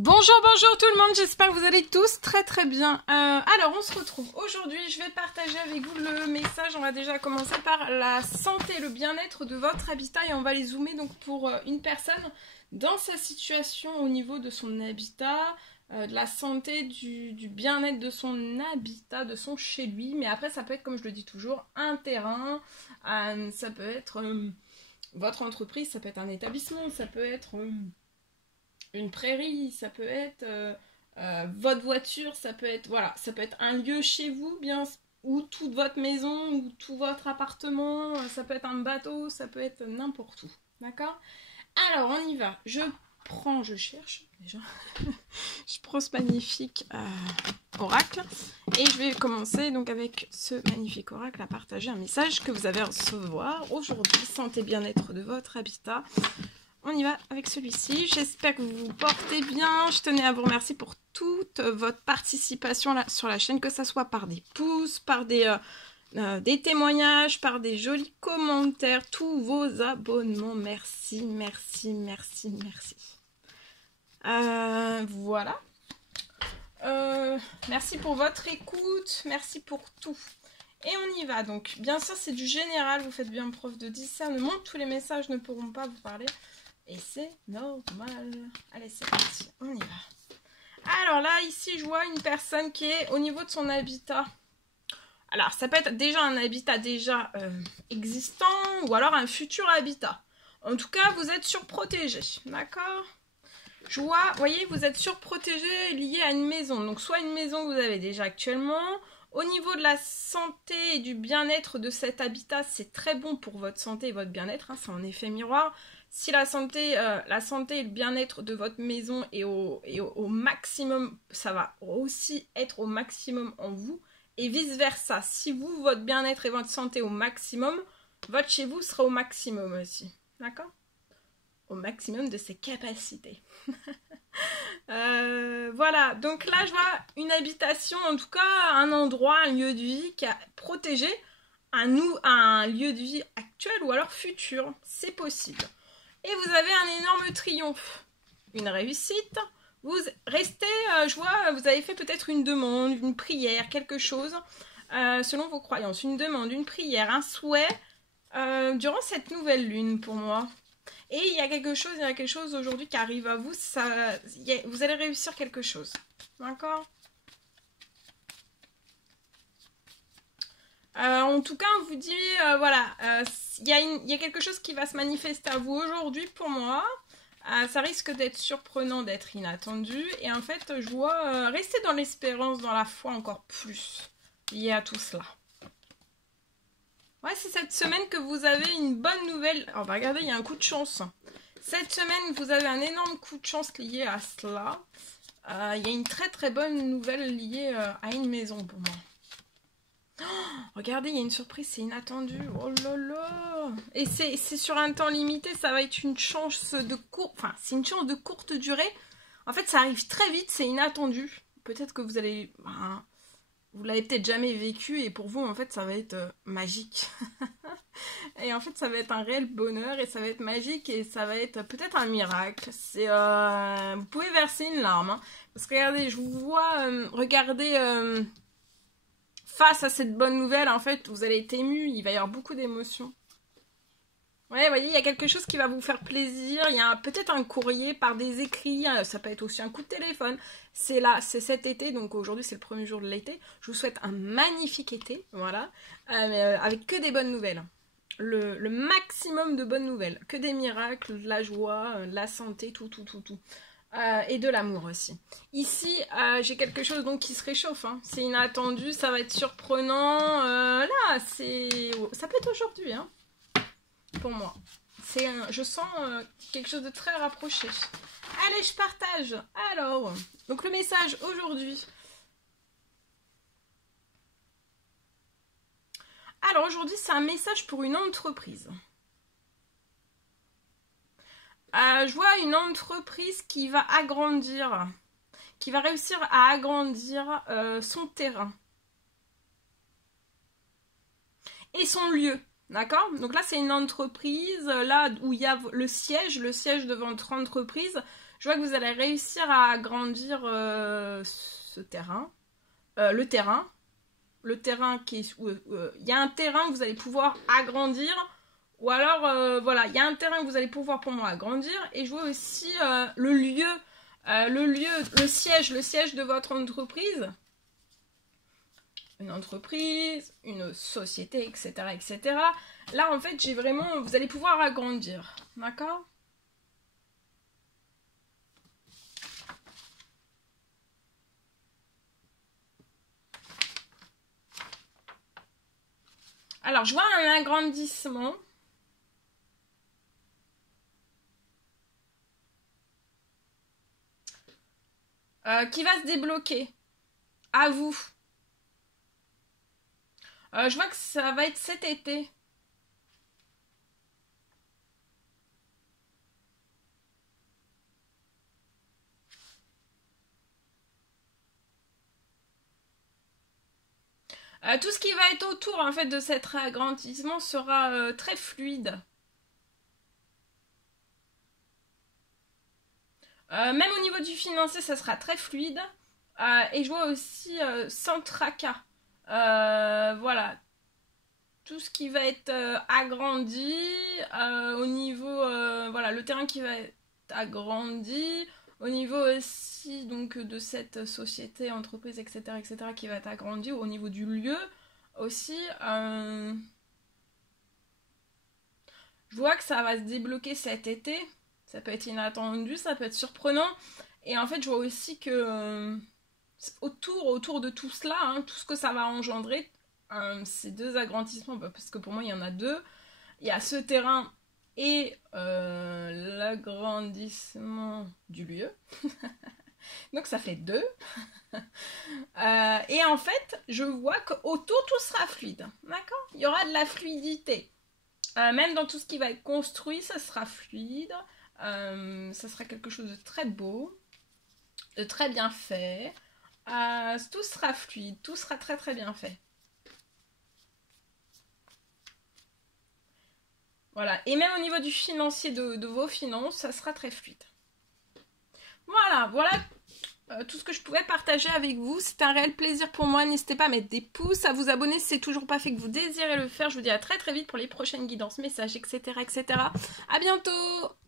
Bonjour, bonjour tout le monde, j'espère que vous allez tous très bien. Alors on se retrouve aujourd'hui, je vais partager avec vous le message. On va déjà commencer par la santé et le bien-être de votre habitat et on va les zoomer donc pour une personne dans sa situation au niveau de son habitat, de la santé, du bien-être de son habitat, de son chez lui. Mais après ça peut être, comme je le dis toujours, un terrain, ça peut être votre entreprise, ça peut être un établissement, ça peut être une prairie, ça peut être votre voiture, ça peut être voilà, ça peut être un lieu chez vous, bien, ou toute votre maison, ou tout votre appartement, ça peut être un bateau, ça peut être n'importe où, d'accord? Alors on y va, je cherche déjà, je prends ce magnifique oracle et je vais commencer donc avec ce magnifique oracle à partager un message que vous allez recevoir aujourd'hui, santé bien-être de votre habitat. On y va avec celui-ci. J'espère que vous vous portez bien. Je tenais à vous remercier pour toute votre participation sur la chaîne, que ce soit par des pouces, par des témoignages, par des jolis commentaires, tous vos abonnements. Merci, merci, merci, merci. Voilà. Merci pour votre écoute. Merci pour tout. Et on y va. Donc, bien sûr, c'est du général. Vous faites bien preuve de discernement. Tous les messages ne pourront pas vous parler. Et c'est normal. Allez, c'est parti. On y va. Alors là, ici, je vois une personne qui est au niveau de son habitat. Alors, ça peut être déjà un habitat déjà existant ou alors un futur habitat. En tout cas, vous êtes surprotégé. D'accord? Je vois, vous voyez, vous êtes surprotégé lié à une maison. Donc, soit une maison que vous avez déjà actuellement. Au niveau de la santé et du bien-être de cet habitat, c'est très bon pour votre santé et votre bien-être. Hein, c'est en effet miroir. Si la santé et le bien-être de votre maison est au maximum, ça va aussi être au maximum en vous. Et vice-versa. Si vous, votre bien-être et votre santé au maximum, votre chez vous sera au maximum aussi. D'accord? Au maximum de ses capacités. Voilà. Donc là, je vois une habitation, en tout cas un endroit, un lieu de vie qui a protégé un lieu de vie actuel ou alors futur. C'est possible. Et vous avez un énorme triomphe, une réussite. Vous restez, je vois, vous avez fait peut-être une demande, une prière, quelque chose, selon vos croyances. Une demande, une prière, un souhait, durant cette nouvelle lune pour moi. Et il y a quelque chose aujourd'hui qui arrive à vous, vous allez réussir quelque chose. D'accord ? En tout cas, on vous dit, voilà, il y a quelque chose qui va se manifester à vous aujourd'hui pour moi. Ça risque d'être surprenant, d'être inattendu. Et en fait, je vois rester dans l'espérance, dans la foi encore plus lié à tout cela. Ouais, c'est cette semaine que vous avez une bonne nouvelle. Alors, bah, regardez, il y a un coup de chance. Cette semaine, vous avez un énorme coup de chance lié à cela. Il y a une très bonne nouvelle liée à une maison pour moi. Oh, regardez, il y a une surprise, c'est inattendu. Oh là là. Et c'est sur un temps limité, ça va être une chance c'est une chance de courte durée. En fait, ça arrive très vite, c'est inattendu. Peut-être que vous allez... vous l'avez peut-être jamais vécu et pour vous, en fait, ça va être magique. Et en fait, ça va être un réel bonheur et ça va être magique et ça va être peut-être un miracle. Vous pouvez verser une larme. Hein, parce que regardez, je vous vois regarder... face à cette bonne nouvelle, en fait, vous allez être ému, il va y avoir beaucoup d'émotions. Ouais, vous voyez, il y a quelque chose qui va vous faire plaisir, il y a peut-être un courrier par des écrits, ça peut être aussi un coup de téléphone. C'est là, c'est cet été, donc aujourd'hui c'est le premier jour de l'été. Je vous souhaite un magnifique été, voilà, avec que des bonnes nouvelles. Le maximum de bonnes nouvelles, que des miracles, de la joie, de la santé, tout. Et de l'amour aussi. Ici, j'ai quelque chose donc qui se réchauffe. Hein. C'est inattendu, ça va être surprenant. Là, ça peut être aujourd'hui, hein, pour moi. Je sens quelque chose de très rapproché. Allez, je partage. Alors, donc le message aujourd'hui. Alors aujourd'hui, c'est un message pour une entreprise. Je vois une entreprise qui va agrandir, qui va réussir à agrandir son terrain et son lieu. D'accord? Donc là, c'est une entreprise, là où il y a le siège de votre entreprise. Je vois que vous allez réussir à agrandir ce terrain. Le terrain qui est... il y a un terrain que vous allez pouvoir agrandir. Ou alors, voilà, il y a un terrain que vous allez pouvoir pour moi agrandir. Et je vois aussi le siège de votre entreprise. Une entreprise, une société, etc., etc. Là, en fait, j'ai vraiment... Vous allez pouvoir agrandir. D'accord? Alors, je vois un agrandissement. Qui va se débloquer. À vous. Je vois que ça va être cet été. Tout ce qui va être autour en fait de cet agrandissement sera très fluide. Même au niveau du financier, ça sera très fluide. Et je vois aussi sans tracas. Voilà. Tout ce qui va être agrandi au niveau... voilà, le terrain qui va être agrandi. Au niveau aussi donc de cette société, entreprise, etc., etc., qui va être agrandi. Au niveau du lieu aussi. Je vois que ça va se débloquer cet été. Ça peut être inattendu, ça peut être surprenant. Et en fait, je vois aussi que autour de tout cela, hein, tout ce que ça va engendrer, ces deux agrandissements, parce que pour moi, il y en a deux. Il y a ce terrain et l'agrandissement du lieu. Donc ça fait deux. Et en fait, je vois qu'autour, tout sera fluide. D'accord? Il y aura de la fluidité. Même dans tout ce qui va être construit, ça sera fluide. Ça sera quelque chose de très beau, de très bien fait. Tout sera fluide, tout sera très très bien fait. Voilà, et même au niveau du financier de vos finances, ça sera très fluide. Voilà tout ce que je pouvais partager avec vous. C'est un réel plaisir pour moi. N'hésitez pas à mettre des pouces, à vous abonner si c'est toujours pas fait que vous désirez le faire. Je vous dis à très très vite pour les prochaines guidances, messages, etc., etc. À bientôt!